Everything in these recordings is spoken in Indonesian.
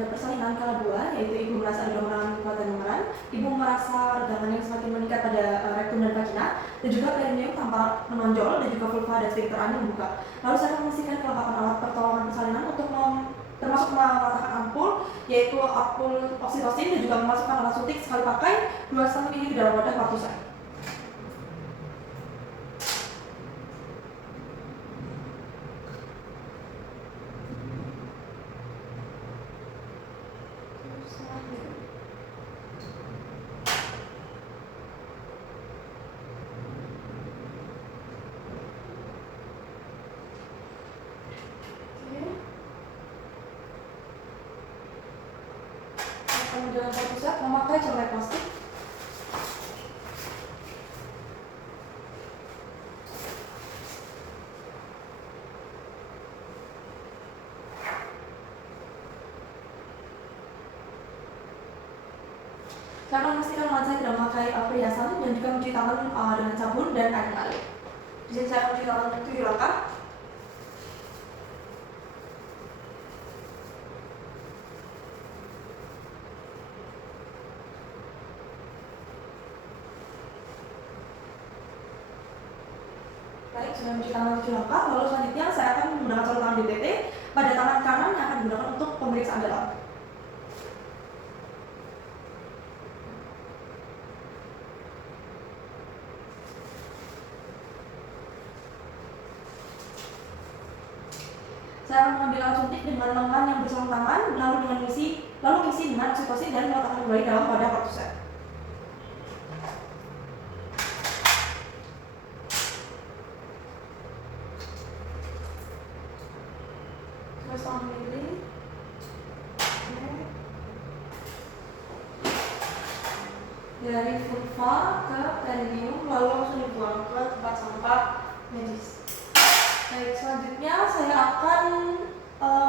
tanda persalinan kala dua, yaitu ibu merasa ada dorongan kuat dan mengeran, ibu merasa regangan yang semakin meningkat pada rektum dan vagina, dan juga perineum tampak menonjol, dan juga vulva dan sphincter anal membuka. Lalu saya akan memastikan kelengkapan alat pertolongan persalinan untuk termasuk meletakkan ampul, yaitu ampul oksitosin, dan juga memasukkan alat suntik sekali pakai 2,5 ml ke dalam wadah partusan. Kemudian pusat memakai coret plastik. Saya akan memastikan saya tidak memakai perhiasan dan juga mencuci tangan dengan sabun dan air mengalir. Di sini saya akan mencuci tangan 7 langkah. Baik, sudah mencuci tangan 7 langkah, lalu selanjutnya saya akan menggunakan sarung tangan BTT pada tangan kanan yang akan digunakan untuk pemeriksaan dalam. Saya akan mengambil alat suntik dengan lengan yang bersarung tangan, lalu mengisi dengan oksitosin dan meletakkan kembali dalam wadah partusan. Dari vulva ke perineum, lalu langsung dibuang ke tempat sampah medis. Baik, selanjutnya saya akan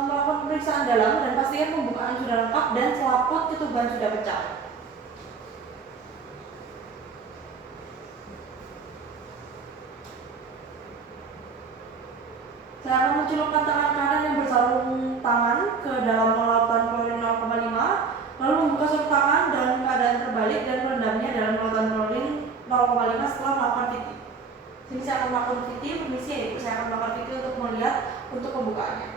melakukan pemeriksaan dalam dan pastikan pembukaan sudah lengkap dan selaput ketuban sudah pecah. Saya akan mencelupkan tangan kanan yang bersarung tangan ke dalam lautan klorin 0,5, lalu membuka sarung tangan dalam keadaan terbalik dan merendamnya dalam lautan klorin 0,5 setelah melakukan VT. Sini saya akan melakukan VT, permisi ya, saya akan melakukan VT untuk melihat untuk pembukaannya.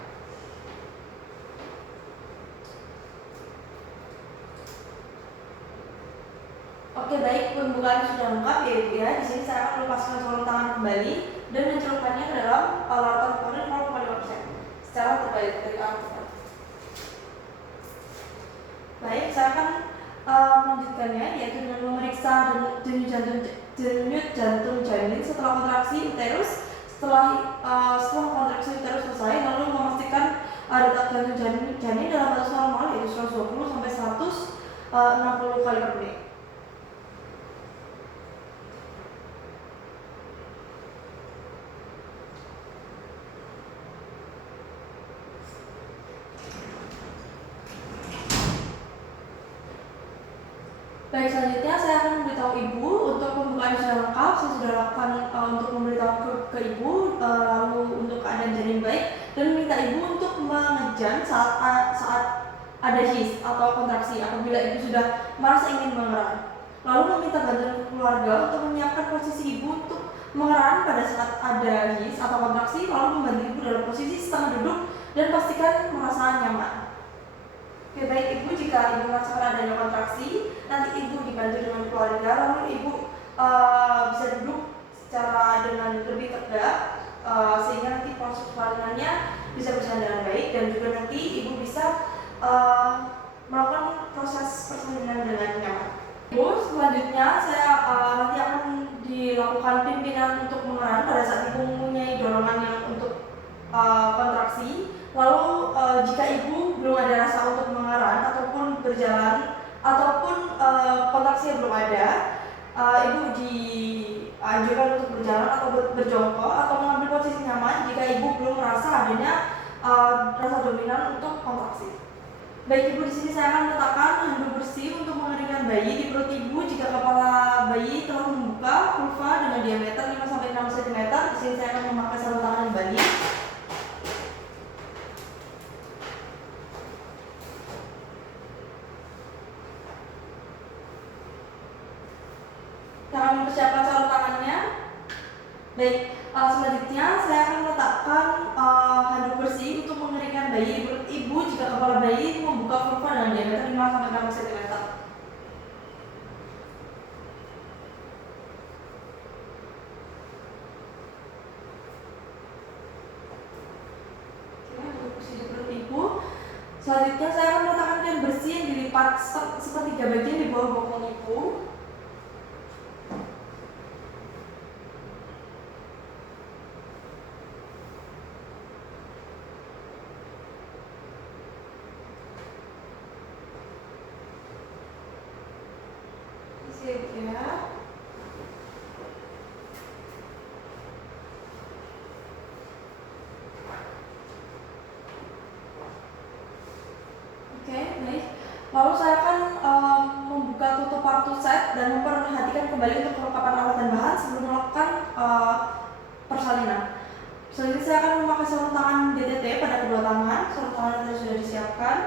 Oke, baik, pembukaan sudah lengkap ya Ibu ya. Di sini saya akan melepaskan sarung tangan kembali dan mencelupkannya ke dalam lautan klorin 0,5% secara terbalik dari arah depan. Baik, saya akan melanjutkannya yaitu dengan memeriksa denyut jantung janin setelah kontraksi uterus. Setelah kontraksi uterus selesai, lalu memastikan detak jantung janin dalam batas normal yaitu 120 sampai 160 kali per menit. Baik, selanjutnya saya akan memberitahu Ibu untuk pembukaan sudah lengkap. Saya sudah lakukan untuk memberitahu ke Ibu lalu untuk keadaan janin baik dan meminta Ibu untuk mengejan saat ada his atau kontraksi apabila Ibu sudah merasa ingin mengeran. Lalu meminta bantuan keluarga untuk menyiapkan posisi Ibu untuk mengeran pada saat ada his atau kontraksi, lalu membantu Ibu dalam posisi setengah duduk dan pastikan merasa nyaman. Oke, baik Ibu, jika Ibu merasakan adanya kontraksi, nanti Ibu dibantu dengan keluarga, lalu Ibu bisa duduk secara dengan lebih tegak sehingga nanti proses persalinannya bisa berjalan dengan baik dan juga nanti Ibu bisa melakukan proses persalinan dengan nyaman. Ibu, selanjutnya saya nanti akan dilakukan pimpinan untuk mengeran pada saat Ibu mempunyai dorongan yang untuk kontraksi. Lalu jika Ibu belum ada rasa untuk mengeran ataupun berjalan ataupun kontraksi yang belum ada, Ibu dianjurkan untuk berjalan atau berjongkok atau mengambil posisi nyaman jika Ibu belum merasa adanya rasa dominan untuk kontraksi. Baik Ibu, di sini saya akan meletakkan handuk bersih untuk mengeringkan bayi di perut Ibu jika kepala bayi telah membuka vulva dengan diameter 5-6 cm. Di sini saya akan memakai sarung tangan kembali. akan mempersiapkan sarung tangannya. Baik, selanjutnya saya akan meletakkan handuk bersih untuk mengeringkan bayi di perut ibu jika kepala bayi membuka vulva dengan diameter 5-6 cm. Di perut ibu. Selanjutnya saya akan meletakkan kain bersih yang dilipat sepertiga bagian di bawah bokong ibu. Ya. Oke, baik. Lalu saya akan membuka tutup partu set dan memperhatikan kembali untuk kelengkapan alat dan bahan sebelum melakukan persalinan. Selanjutnya saya akan memakai sarung tangan DTT pada kedua tangan. Sarung tangan yang sudah disiapkan.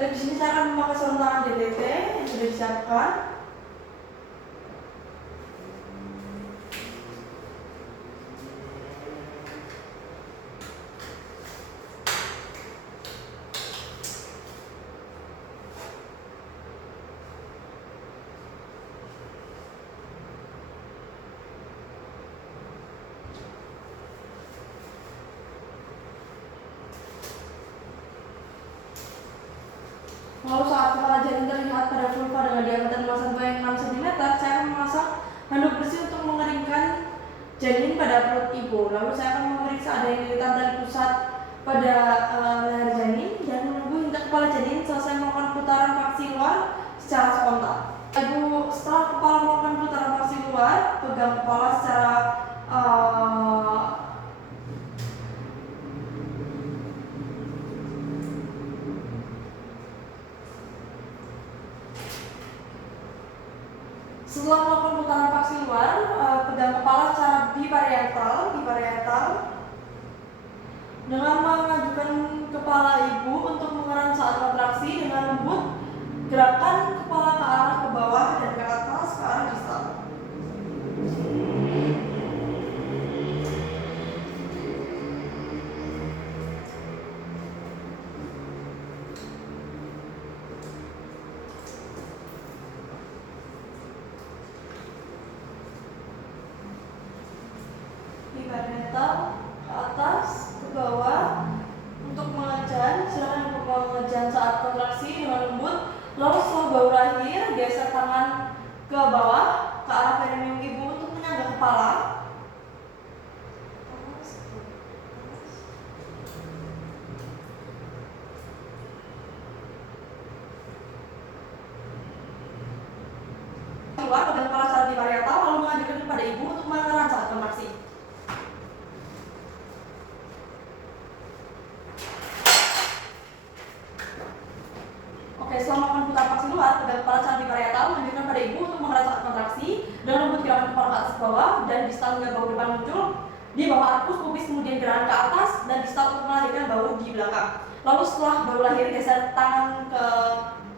Dan di sini saya akan memakai sarung tangan DTT yang sudah disiapkan. Lalu saat kepala janin terlihat pada vulva dengan diameter 5-6 cm, saya akan memasang handuk bersih untuk mengeringkan janin pada perut ibu. Lalu saya akan memeriksa ada yang lilitan tali pusat pada leher janin dan menunggu hingga kepala janin selesai melakukan putaran paksi luar secara spontan. Ibu setelah kepala melakukan putaran paksi luar, pegang kepala secara setelah melakukan putaran paksi luar, pegang kepala secara biparietal dengan mengajukan kepala ibu untuk mengeram saat kontraksi dengan lembut. Gerakan kepala ke arah ke bawah dan ke atas ke arah distal. Biparietal ke atas ke bawah untuk mengejan. Silakan ibu mengejan saat kontraksi dengan lembut. Lalu setelah baru lahir, geser tangan ke bawah ke arah perineum ibu untuk menyangga kepala. Keluar, pegang kepala secara biparietal, lalu mengajukan kepada ibu untuk mengeram saat kontraksi. Oke, setelah melakukan putar paksi luar, pegang kepala secara biparietal, menunjukkan pada ibu untuk mengeram saat kontraksi dengan lembut gerakan kepala ke atas ke bawah dan distal hingga bahu depan muncul di bawah arkus pubis, kemudian gerakan ke atas dan distal untuk melahirkan bahu di belakang. Lalu setelah baru lahir, geser tangan ke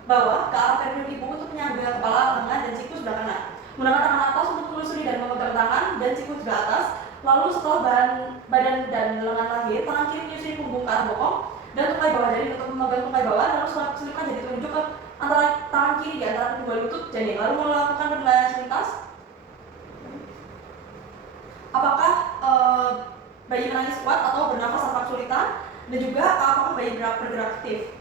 bawah ke arah perineum ibu untuk menyangga kepala, lengan, dan siku sebelah kanan. Menggunakan tangan atas untuk menelusuri dan memegang tangan dan siku sebelah atas. Lalu setelah badan dan lengan lahir, tangan kiri menyusuri punggung ke arah bokong dan tungkai bawah janin untuk memegang tungkai bawah. Lalu selipkan jari telunjuk ke antara tangan kiri di antara kedua lutut janin. Lalu melakukan pergelangan selintas. Apakah bayi menangis kuat atau bernafas tanpa kesulitan, dan juga apakah bayi bergerak aktif.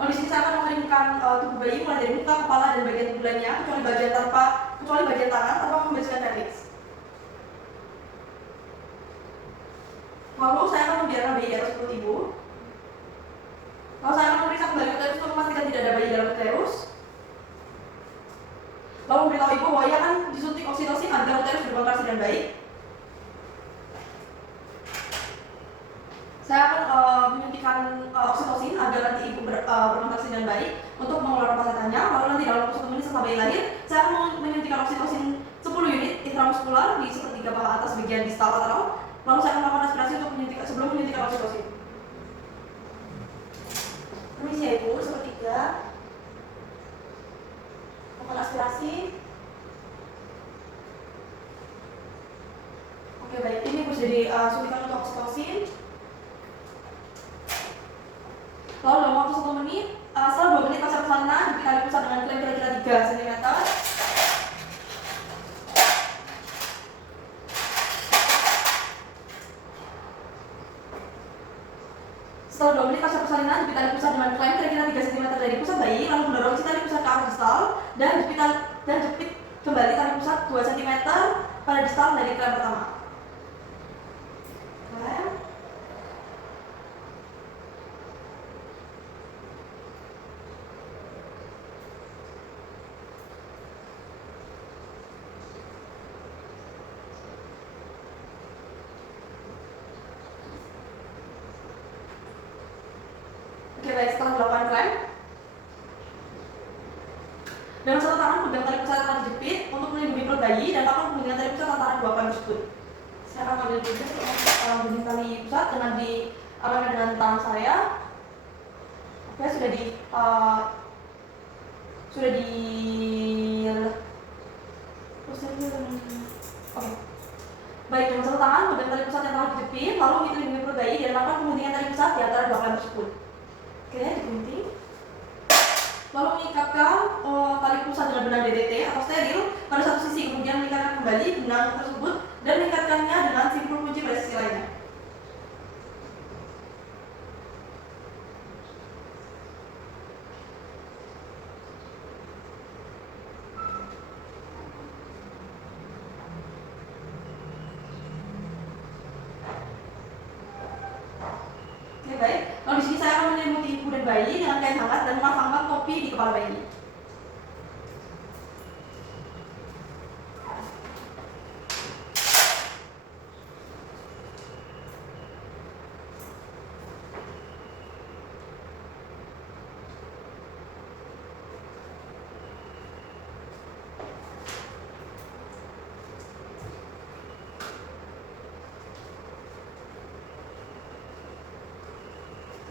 Lalu di sini saya akan mengeringkan tubuh bayi mulai dari muka, kepala, dan bagian tubuh lainnya kecuali bagian tangan tanpa membersihkan vertex. Lalu saya akan membiarkan bayi di atas perut ibu. Lalu saya akan memeriksa kembali uterus untuk memastikan tidak ada bayi dalam uterus. Lalu memberitahu ibu bahwa ia akan disuntik oksitosin agar uterus berkontraksi dengan baik. melakukan kontraksi dengan baik untuk mengeluarkan plasetanya. Lalu nanti dalam waktu 1 menit setelah bayi lahir, saya akan menyuntikkan oksitosin 10 unit intramuskular di sepertiga paha atas bagian distal lateral. Lalu saya akan melakukan aspirasi untuk sebelum menyuntikkan oksitosin. Permisi ya Ibu, sepertiga. Melakukan aspirasi. Oke baik, ini Ibu sudah disuntikan untuk oksitosin. Lalu dalam waktu 1 menit, setelah 2 menit pasca persalinan, diberi pusat dengan klaim kira-kira 3 cm. Setelah 2 menit pasca persalinan, diberi pusat dengan klaim kira-kira 3 cm dari pusat bayi, lalu mendorong si tali pusat ke arah distal dan jepit kembali tali pusat 2 cm pada distal dari klaim pertama. Oke baik, setelah dilakukan klaim, dengan satu tangan pegang tali pusat yang telah dijepit untuk melindungi perut bayi dan lakukan pembunyian tali pusat antara 2 klaim tersebut. Saya akan ambil juga membunyikan tali pusat dengan dengan tangan saya. Oke, sudah di Oke. Baik, dengan satu tangan pegang tali pusat yang telah dijepit, lalu melindungi perut bayi dan lakukan pembunyian tali pusat di antara 2 klaim tersebut. Oke, digunting. Lalu mengikatkan tali pusat dengan benang DTT atau steril pada satu sisi, kemudian mengikatkan kembali benang tersebut dan mengikatkannya dengan simpul kunci pada sisi lainnya. Oke baik, lalu di sini saya akan menyelimuti ibu dan bayi dengan kain hangat dan memasangkan topi di kepala bayi.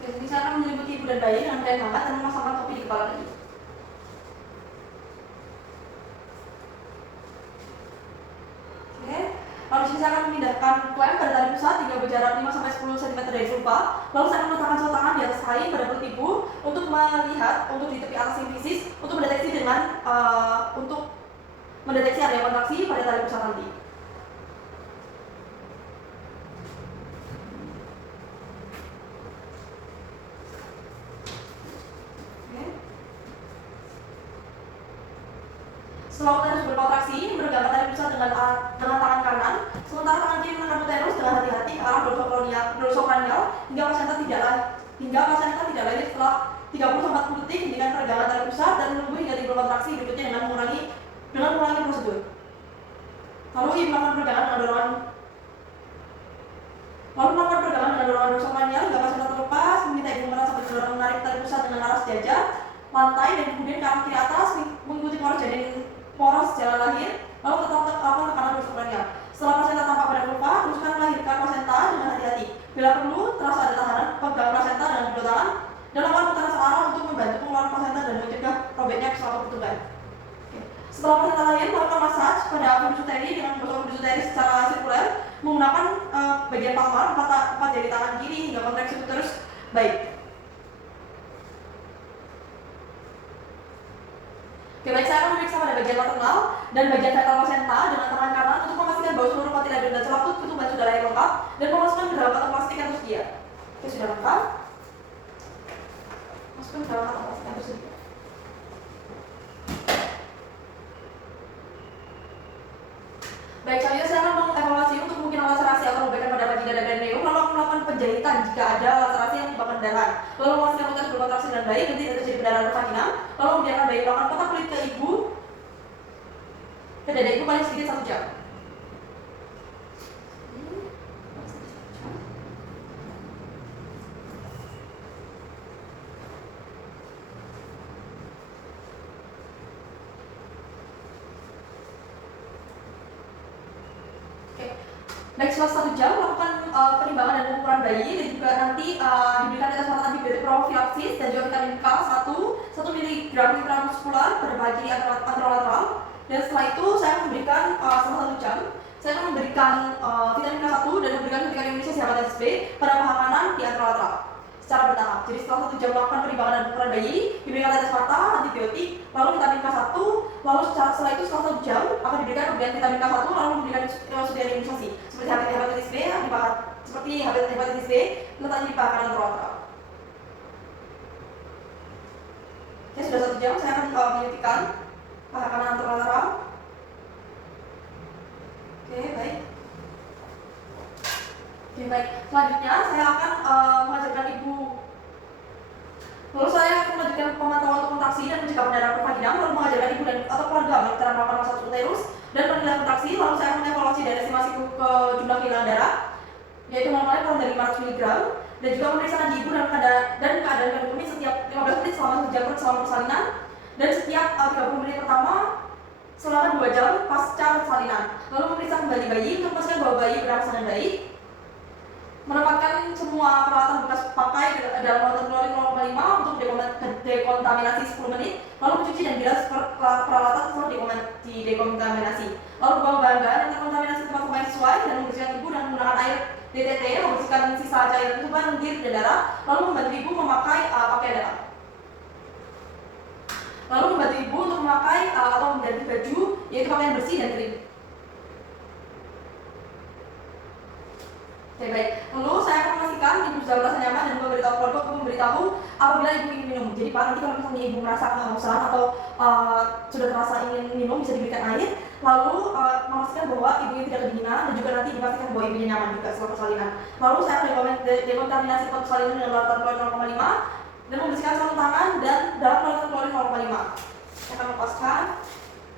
Jadi saya akan menyelimuti ibu dan bayi dengan kain hangat dan memasangkan topi di kepala bayi. Oke, lalu di sini saya akan memindahkan klaim pada tali pusat hingga berjarak 5-10 cm dari vulva. Lalu saya akan meletakkan satu tangan di atas kain pada perut ibu untuk melihat di tepi atas simfisis untuk mendeteksi adanya kontraksi pada tali pusat nanti. Setelah uterus berkontraksi, meregangkan tali pusat dengan tangan kanan, sementara tangan kiri menekan uterus dengan hati-hati ke arah dorsokranial hingga placenta tidak lahir setelah 30-40 detik dengan peregangan tali pusat dan menunggu hingga timbul kontraksi berikutnya dengan mengulangi prosedur. Lalu ibu melakukan peregangan dengan dorongan dorsokranial hingga placenta terlepas, meminta ibu merasa sampai menarik tali pusat dengan arah sejajar lantai dan kemudian ke arah kiri atas mengikuti poros jalan lahir, lalu tetap lakukan tekanan dorsokranial. Setelah placenta tampak pada vulva, teruskan melahirkan placenta dengan hati-hati. Bila perlu, terasa ada tahanan, pegang placenta dengan kedua tangan dan lakukan putaran searah untuk membantu pengeluaran placenta dan mencegah robeknya suatu pertukaran. Setelah placenta lahir, melakukan massage pada fundus uteri dengan menggosok fundus uteri secara sirkuler menggunakan bagian palmar 4 jari tangan kiri hingga kontraksi uterus baik. Oke, baik, saya akan memeriksa pada bagian maternal dan bagian fetal placenta dengan tangan kanan untuk memastikan bahwa seluruh kotiledon dan selaput ketuban sudah lahir lengkap dan memasukkan ke dalam kantong plastik yang tersedia. Oke, sudah lengkap. Masukkan ke dalam kantong plastik yang tersedia. Baik, selanjutnya saya akan mengevaluasi untuk kemungkinan laserasi atau robekan pada vagina dan perineum, lalu akan melakukan penjahitan jika ada laserasi yang menyebabkan pendarahan. Lalu memastikan uterus berkontraksi dengan baik, nanti tidak terjadi pendarahan vagina. Lalu membiarkan bayi melakukan kotak kulit ke dada ibu paling sedikit 1 jam. baik selama 1 jam melakukan penimbangan dan pengukuran bayi, dan juga nanti diberikan tetes mata antibiotik profilaksis dan juga vitamin K 1 mg intramuskular pada bagian anterolateral. Dan setelah itu saya akan memberikan selama 1 jam saya akan memberikan vitamin K1 dan memberikan suntikan imunisasi hepatitis B pada paha kanan di anterolateral secara bertahap. Jadi setelah 1 jam melakukan penimbangan dan pengukuran bayi, diberikan tetes mata, antibiotik, lalu vitamin K1, lalu setelah itu setelah 1 jam akan diberikan pemberian vitamin K1, lalu memberikan suntikan imunisasi seperti hepatitis B, seperti hepatitis B letaknya di paha kanan anterolateral. Oke, sudah 1 jam saya akan menyuntikkan paha kanan anterolateral. Oke, baik. Oke, baik. Selanjutnya saya akan mengajarkan ibu. Lalu saya akan melanjutkan pemantauan untuk kontraksi dan mencegah pendarahan pervaginam, lalu mengajarkan ibu dan atau keluarga cara melakukan massage uterus dan penilaian kontraksi. Lalu saya akan mengevaluasi dan estimasi ke jumlah kehilangan darah, yaitu normalnya kurang dari 500 mg, dan juga memeriksa nadi ibu dan keadaan kandung kemih setiap 15 menit selama 1 jam selama persalinan, dan setiap 30 menit pertama selama 2 jam pasca persalinan. Lalu memeriksa kembali bayi untuk memastikan bahwa bayi bernafas dengan baik. Menempatkan semua peralatan bekas pakai dalam lautan klorin 0,5 untuk dekontaminasi 10 menit. Lalu mencuci dan bilas peralatan setelah dekontaminasi. Lalu buang bahan-bahan yang terkontaminasi tempat pemain sesuai dan membersihkan ibu dengan menggunakan air DTT, membersihkan sisa cairan tuban, lendir, dan darah. Lalu membantu ibu memakai pakaian dalam. Lalu membantu ibu untuk memakai atau mengganti baju, yaitu pakaian bersih dan kering. Oke, baik. Lalu saya akan memastikan ibu sudah merasa nyaman dan memberitahu keluarga untuk memberitahu apabila ibu ingin minum. Jadi Pak, nanti kalau misalnya ibu merasa kehausan atau sudah terasa ingin minum, bisa diberikan air. Lalu memastikan bahwa ibunya tidak kedinginan dan juga nanti dipastikan bahwa ibunya nyaman juga setelah persalinan. Lalu saya akan dekontaminasi tempat persalinan dengan lautan klorin 0,5 dan membersihkan sarung tangan dan dalam lautan klorin 0,5. Saya akan lepaskan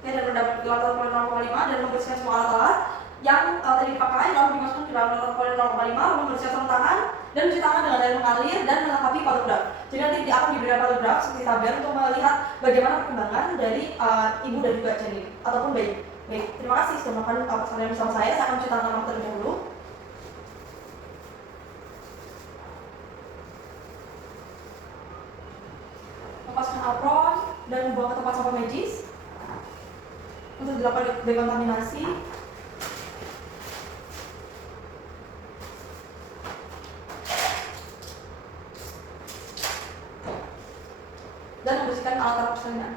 dan mendapat lautan klorin 0,5 dan membersihkan semua alat-alat yang tadi dipakai, lalu dimasukkan ke dalam lautan klorin 0,5, lalu membersihkan sarung tangan dan mencuci tangan dengan air mengalir dan melengkapi patograf. Jadi nanti akan diberikan patograf seperti tabel untuk melihat bagaimana perkembangan dari ibu dan juga janin ataupun bayi. Baik, terima kasih sudah melakukan persalinan bersama saya. Saya akan mencuci tangan terlebih dahulu. Lepaskan apron dan membuang ke tempat sampah medis untuk dilakukan dekontaminasi. Dan membersihkan alat-alat persalinan.